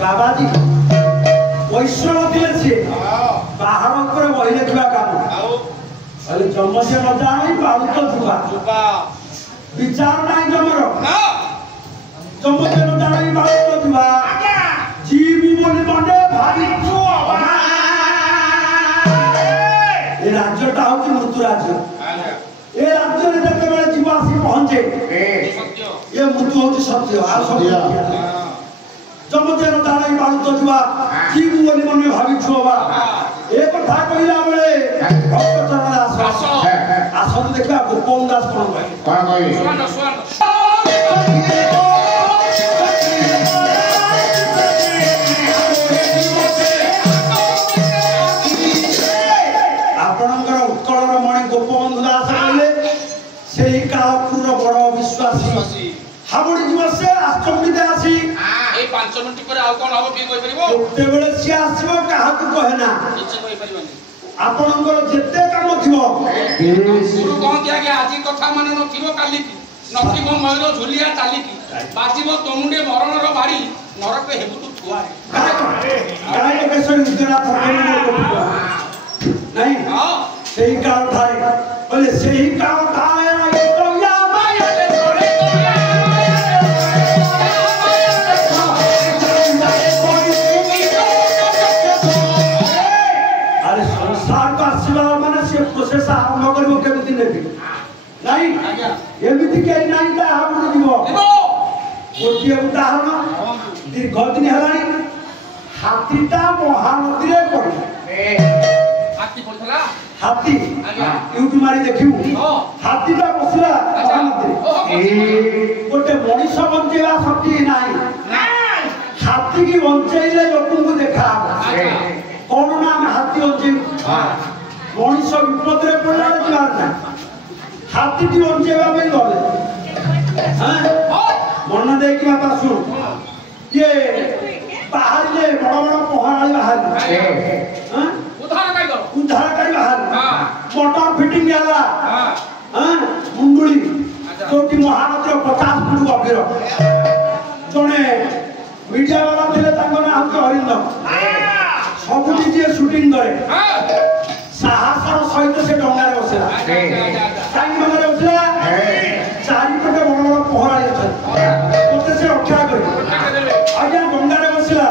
बाबाजी वैष्णव थे सी बाहर बही लिखा काम जमसे न जाणी बाहु तो जुबा विचार ना जमर जमसे न जाणी बाहु तो जुबा जीव बोली मंडे भारी ये राज्यटा हूँ मृत्यु राज्य ये राज्य में जब बड़े जीव आसी पहुंचे ये मृत्यु हूँ सत्य आ सत्य जमते न जाणी बाहु तो जुबा जीव बोली मंडे भारी छुआ एक कथा कहला बेले भक्त चरण दास आसन देखा गोपन दास कोन भाई सुन आपणकर उत्कलर मणि गोपबंधु दास कहले सेही कालपुर बड़ विश्वासी हाबुड़ी जीव से आश्चर्य आसी ए 5 मिनिट पर आ कोन हबो की कहि परिबो ओते बेले से आसीबो काहा को कहना किछ कहि परिबनी आपणकर जेते काम थिबो गुरु कोन दिया के आजी कथा माने न थिबो काली की नथिबो मयूर झुलिया चाली की बाजीबो तमुंडे मरण रो बाड़ी नरक हेबु तू थुआ गाय के सर इतना थके नहीं हां सही काल थारे बोले सही काल थारे प्रोसेस आरंभ करबो केमिति नेबी नाही एमिति के नाही ता हाबुड़ दिबो गोटिए उदाहरण दीर्घ दिन हलानी हाथीटा महानदी रे पड़ी हाथी पड़ला हाथी यूट्यूब मारी देखिबू हाथीटा बसला महानदी रे गोटे मनीष बंचेवा शक्ति नाही हाथी की बंचेइले लोकन को देखा कोन नाम हाथी बंचे मनीष विपद रे पड़ला जीवार ना हाथी टी बंचेवा पे गले हां मन दे कि बाबा सुन ये बाहर ले बड़ बड़ पहाड़ बाहर हां उद्धार कर बाहर मोटर फिटिंग जाला हां मुंडुली कोटी महानदी 50 फुट गभीर जने मीडिया वाला थे तांको ना हम हरिंदम सबुठी जे शूटिंग करे साहसर सहित से डंगारे बसला काई डंगारे बसला चारि पटे बड़ बड़ पहरा होते से रक्षा करे आज्ञा डंगारे बसला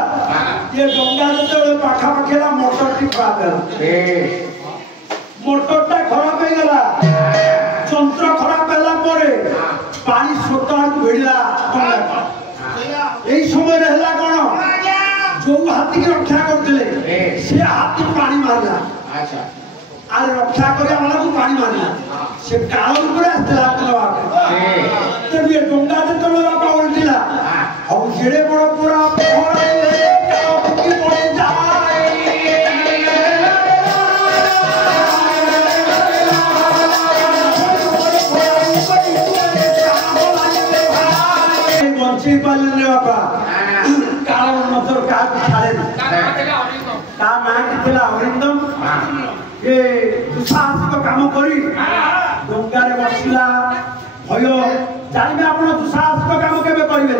ये डंगारे तो पाखा पाखेला मोटर टी खराब होला मोटरटा खराब हो गला यंत्र खराब होला परे पानी सोटा भेड़िला এই সময় হেলা কোন जो हाथी की रक्षा करते से हाथी पानी मारला अच्छा आरे रक्षा करे वाला को पानी मारला से काल ऊपर आस्ते लागला तब ये डोंगा से तो बाबा उल्टीला और जेड़े बड़ पूरा पहराइले काल की पड़े जाए बंची पाले बाबा काल मतलब का छाड़े का नाम किला अरिंदम ये दुसाहसिक काम करी डंगारे बसला भय जानिबे आपण दुसाहसिक काम केबे करिवे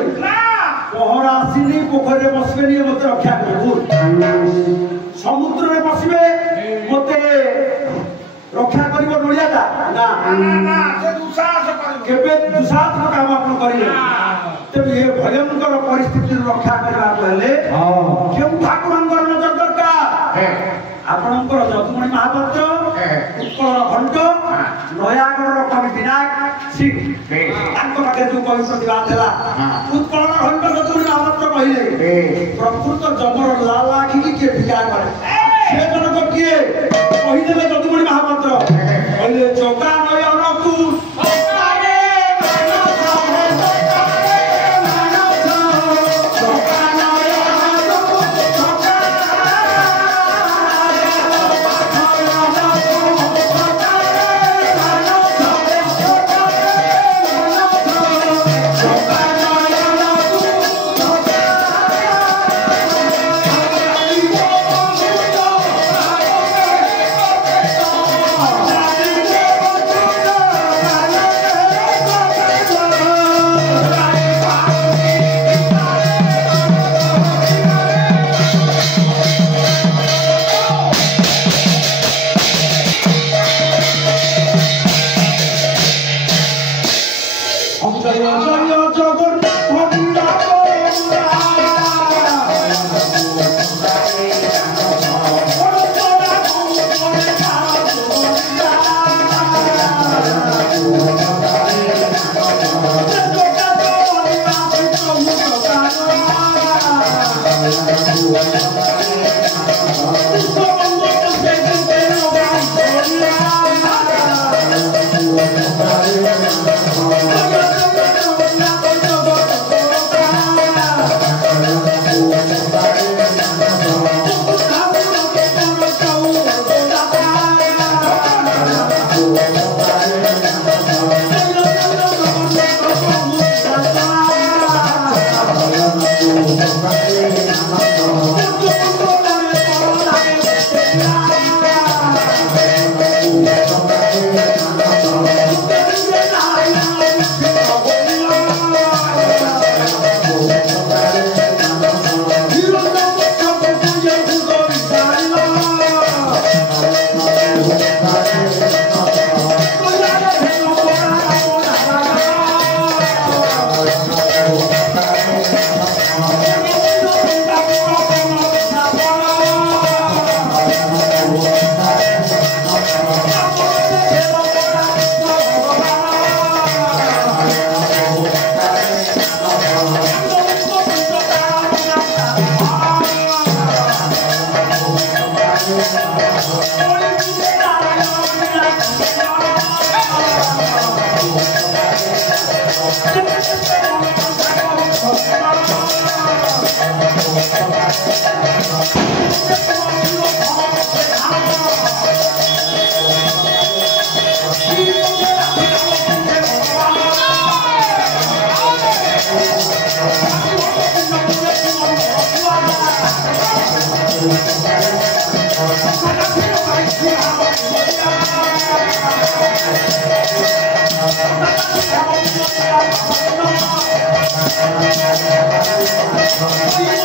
पहरा आसीनी पोखरे बसबेनी मते रक्षा करबो समुद्र रे बसबे मते रक्षा करिवो नोलियाटा ना ना से दुसाहस केबे दुसाहसिक काम आपण करिवे तब ये भयंकर परिस्थिति रक्षा करबा पहले केउ ठाकुरंकर नजर दरकार आपणकर जदुमणि महापात्र उत्कलर घंट नयागढ़ कवि विनायक सिंह तांको पाखे जो कवि प्रतिभा थेला उत्कलर घंट जदुमणि महापात्र कहिले प्रकृत जबर लाला की के भिया करे से जनक किए कहिले जदुमणि महापात्र कहिले चौका नयन तू Thank you.